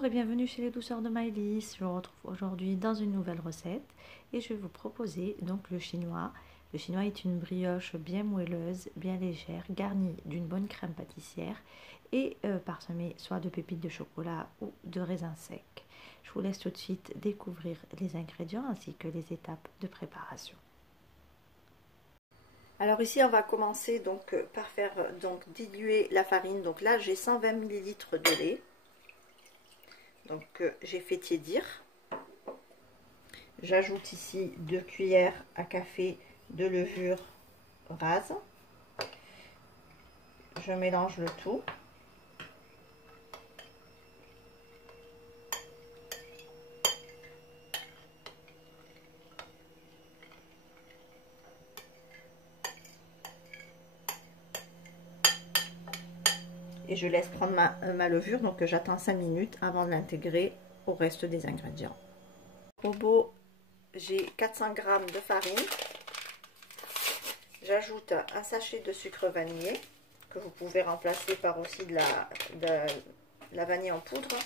Bonjour et bienvenue chez les douceurs de Maëlys. Je vous retrouve aujourd'hui dans une nouvelle recette et je vais vous proposer donc le chinois. Le chinois est une brioche bien moelleuse, bien légère, garnie d'une bonne crème pâtissière et parsemée soit de pépites de chocolat ou de raisins secs. Je vous laisse tout de suite découvrir les ingrédients ainsi que les étapes de préparation. Alors ici on va commencer donc par faire diluer la farine. Donc là j'ai 120 ml de lait. Donc j'ai fait tiédir. J'ajoute ici 2 cuillères à café de levure rase. Je mélange le tout. Et je laisse prendre ma levure, donc j'attends 5 minutes avant de l'intégrer au reste des ingrédients. Au bol, j'ai 400 g de farine. J'ajoute un sachet de sucre vanillé, que vous pouvez remplacer par aussi de la vanille en poudre.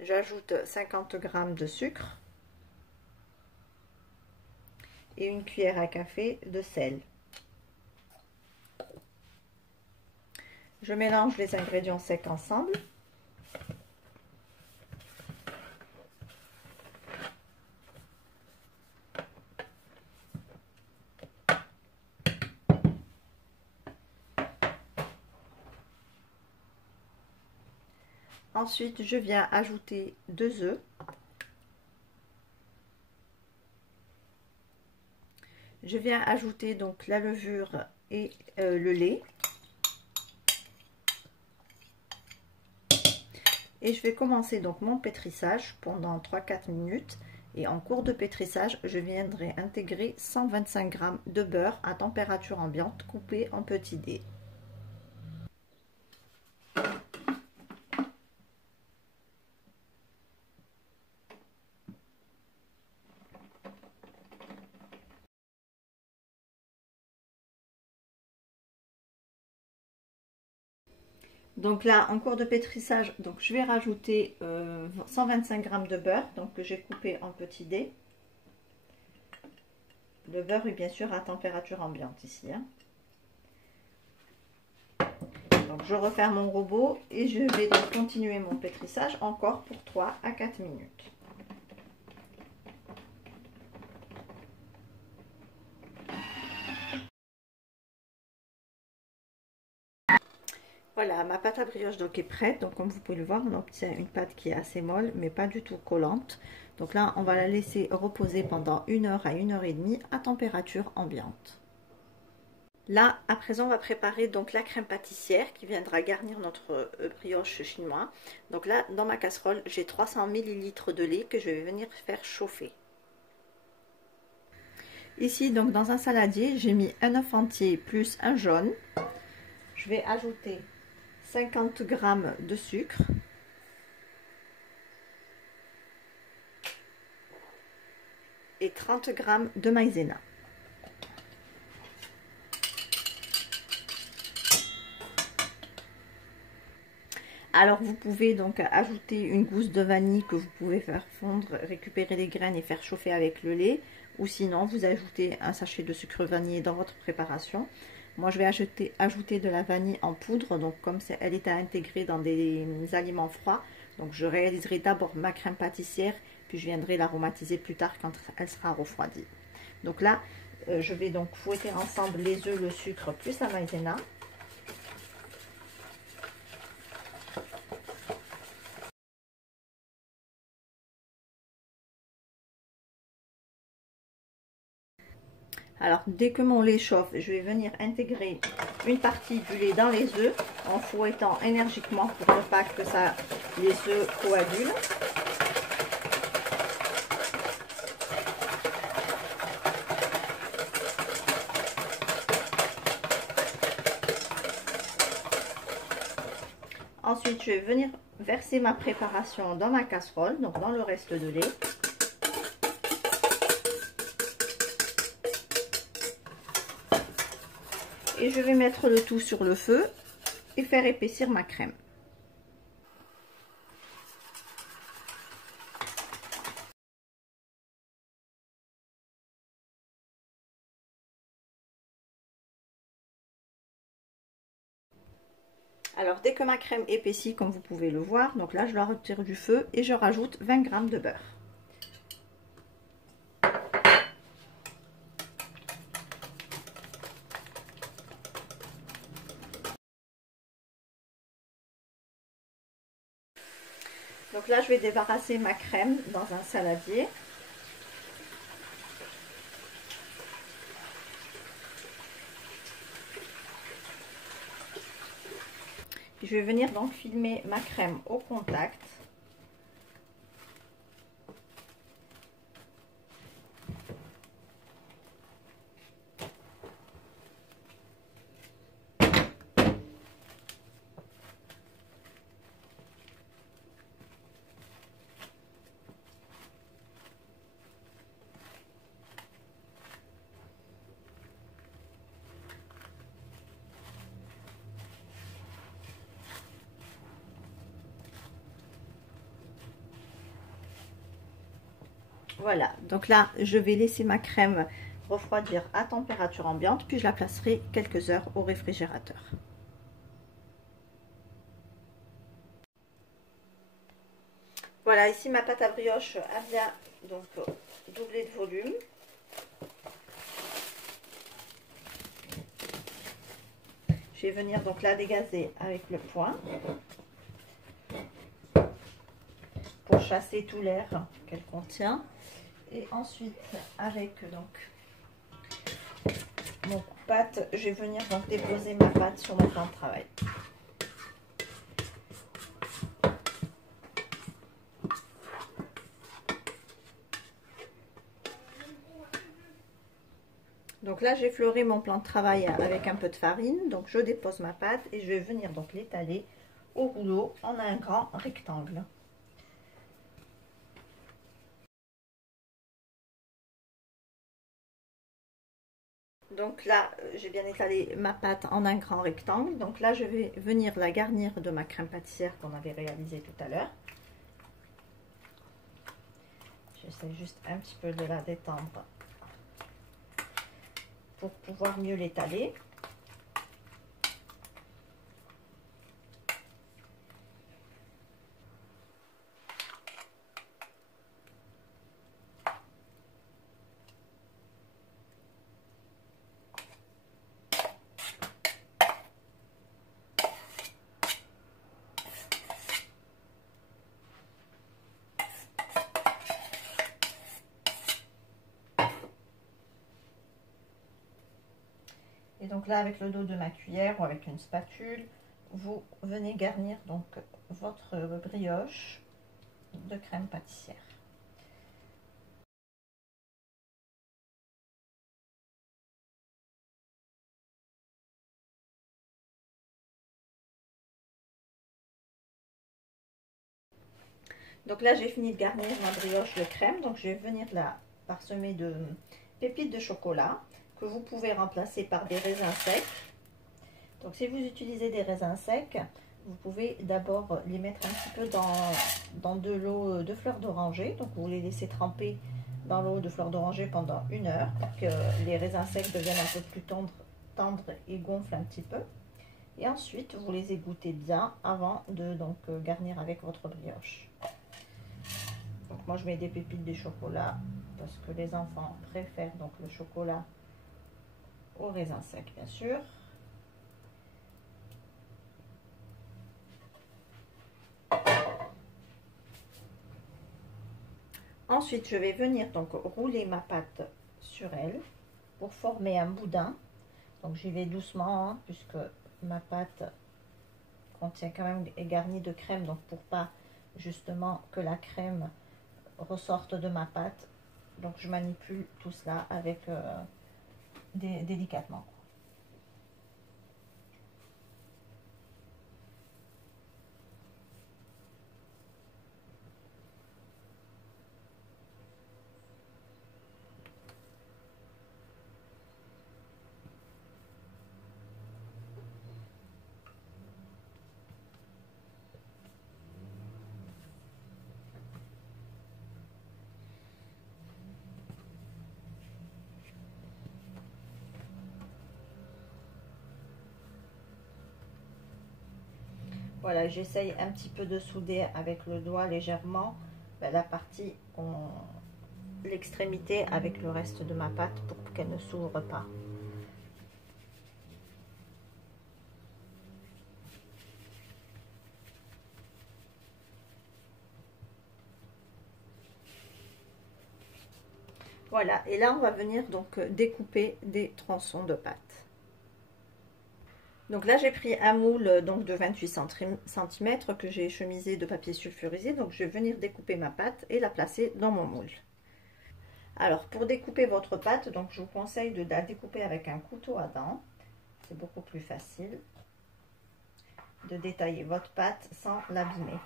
J'ajoute 50 g de sucre et une cuillère à café de sel. Je mélange les ingrédients secs ensemble. Ensuite, je viens ajouter 2 œufs. Je viens ajouter donc la levure et le lait. Et je vais commencer donc mon pétrissage pendant 3-4 minutes. Et en cours de pétrissage, je viendrai intégrer 125 g de beurre à température ambiante coupé en petits dés. Donc là, en cours de pétrissage, donc je vais rajouter 125 g de beurre, donc que j'ai coupé en petits dés. Le beurre est bien sûr à température ambiante ici. Donc je referme mon robot et je vais donc continuer mon pétrissage encore pour 3 à 4 minutes. Voilà, ma pâte à brioche donc est prête. Donc comme vous pouvez le voir, on obtient une pâte qui est assez molle mais pas du tout collante. Donc là, on va la laisser reposer pendant 1 heure à 1 heure et demie à température ambiante. Là, à présent, on va préparer donc la crème pâtissière qui viendra garnir notre brioche chinois. Donc là, dans ma casserole, j'ai 300 ml de lait que je vais venir faire chauffer. Ici, donc dans un saladier, j'ai mis un œuf entier plus un jaune. Je vais ajouter 50 g de sucre. Et 30 g de maïzena. Alors vous pouvez donc ajouter une gousse de vanille que vous pouvez faire fondre, récupérer les graines et faire chauffer avec le lait. Ou sinon vous ajoutez un sachet de sucre vanillé dans votre préparation. Moi je vais ajouter de la vanille en poudre, donc comme elle est à intégrer dans des aliments froids. Donc je réaliserai d'abord ma crème pâtissière, puis je viendrai l'aromatiser plus tard quand elle sera refroidie. Donc là, je vais donc fouetter ensemble les œufs, le sucre plus la maïzena. Alors dès que mon lait chauffe, je vais venir intégrer une partie du lait dans les œufs en fouettant énergiquement pour ne pas que les œufs coagulent. Ensuite, je vais venir verser ma préparation dans ma casserole, donc dans le reste de lait. Et je vais mettre le tout sur le feu et faire épaissir ma crème. Alors dès que ma crème épaissit, comme vous pouvez le voir, donc là je la retire du feu et je rajoute 20 g de beurre. Donc là je vais débarrasser ma crème dans un saladier. Je vais venir donc filmer ma crème au contact. Voilà, donc là je vais laisser ma crème refroidir à température ambiante, puis je la placerai quelques heures au réfrigérateur. Voilà, ici ma pâte à brioche a bien donc doublé de volume. Je vais venir donc la dégazer avec le poing pour chasser tout l'air qu'elle contient. Et ensuite avec donc mon coupe-pâte, je vais venir donc déposer ma pâte sur mon plan de travail. Donc là j'ai fleuré mon plan de travail avec un peu de farine, donc je dépose ma pâte et je vais venir donc l'étaler au rouleau en un grand rectangle. Donc là j'ai bien étalé ma pâte en un grand rectangle, donc là je vais venir la garnir de ma crème pâtissière qu'on avait réalisée tout à l'heure. J'essaie juste un petit peu de la détendre pour pouvoir mieux l'étaler. Et donc là, avec le dos de ma cuillère ou avec une spatule, vous venez garnir donc votre brioche de crème pâtissière. Donc là, j'ai fini de garnir ma brioche de crème. Donc je vais venir la parsemer de pépites de chocolat que vous pouvez remplacer par des raisins secs. Donc si vous utilisez des raisins secs, vous pouvez d'abord les mettre un petit peu dans de l'eau de fleur d'oranger. Donc vous les laissez tremper dans l'eau de fleur d'oranger pendant 1 heure pour que les raisins secs deviennent un peu plus tendres et gonflent un petit peu. Et ensuite, vous les égouttez bien avant de donc garnir avec votre brioche. Donc moi, je mets des pépites de chocolat parce que les enfants préfèrent donc le chocolat au raisin sec, bien sûr. Ensuite, je vais venir donc rouler ma pâte sur elle pour former un boudin. Donc j'y vais doucement hein, puisque ma pâte contient quand même est garnie de crème, donc pour pas justement que la crème ressorte de ma pâte. Donc je manipule tout cela avec délicatement. Voilà, j'essaye un petit peu de souder avec le doigt légèrement la partie, l'extrémité avec le reste de ma pâte pour qu'elle ne s'ouvre pas. Voilà, et là on va venir donc découper des tronçons de pâte. Donc là j'ai pris un moule donc de 28 cm que j'ai chemisé de papier sulfurisé. Donc je vais venir découper ma pâte et la placer dans mon moule. Alors pour découper votre pâte, donc je vous conseille de la découper avec un couteau à dents. C'est beaucoup plus facile de détailler votre pâte sans l'abîmer.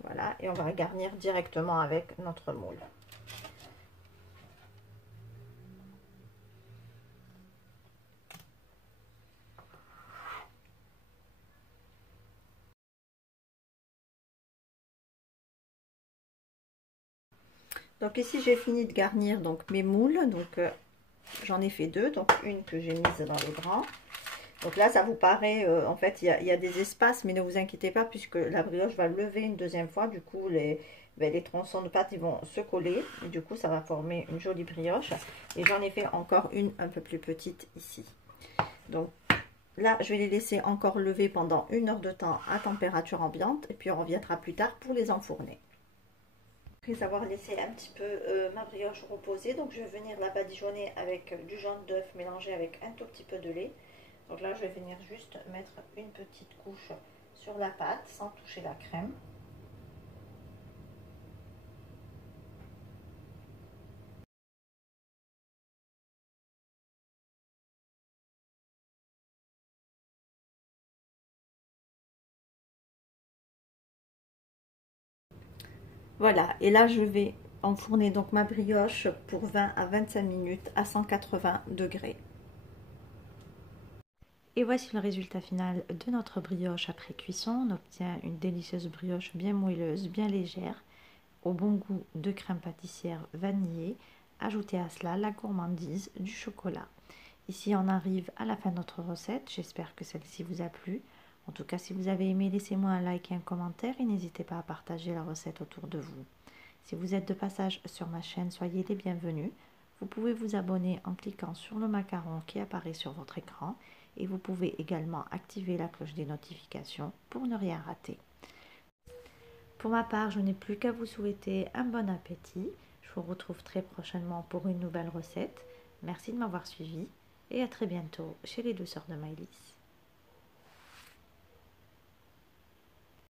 Voilà, et on va garnir directement avec notre moule. Donc ici j'ai fini de garnir donc mes moules. Donc j'en ai fait deux, donc une que j'ai mise dans les grands. Donc là ça vous paraît, en fait il y a des espaces, mais ne vous inquiétez pas puisque la brioche va lever une deuxième fois. Du coup les tronçons de pâte ils vont se coller et du coup ça va former une jolie brioche. Et j'en ai fait encore une un peu plus petite ici. Donc là je vais les laisser encore lever pendant 1 heure de temps à température ambiante et puis on reviendra plus tard pour les enfourner. Après avoir laissé un petit peu ma brioche reposer, donc je vais venir la badigeonner avec du jaune d'œuf mélangé avec un tout petit peu de lait. Donc là je vais venir juste mettre une petite couche sur la pâte sans toucher la crème. Voilà, et là je vais enfourner donc ma brioche pour 20 à 25 minutes à 180 degrés. Et voici le résultat final de notre brioche après cuisson. On obtient une délicieuse brioche bien moelleuse, bien légère, au bon goût de crème pâtissière vanillée. Ajoutez à cela la gourmandise du chocolat. Ici on arrive à la fin de notre recette. J'espère que celle-ci vous a plu. En tout cas, si vous avez aimé, laissez-moi un like et un commentaire et n'hésitez pas à partager la recette autour de vous. Si vous êtes de passage sur ma chaîne, soyez les bienvenus. Vous pouvez vous abonner en cliquant sur le macaron qui apparaît sur votre écran et vous pouvez également activer la cloche des notifications pour ne rien rater. Pour ma part, je n'ai plus qu'à vous souhaiter un bon appétit. Je vous retrouve très prochainement pour une nouvelle recette. Merci de m'avoir suivi et à très bientôt chez les 2 sœurs de Maëlys.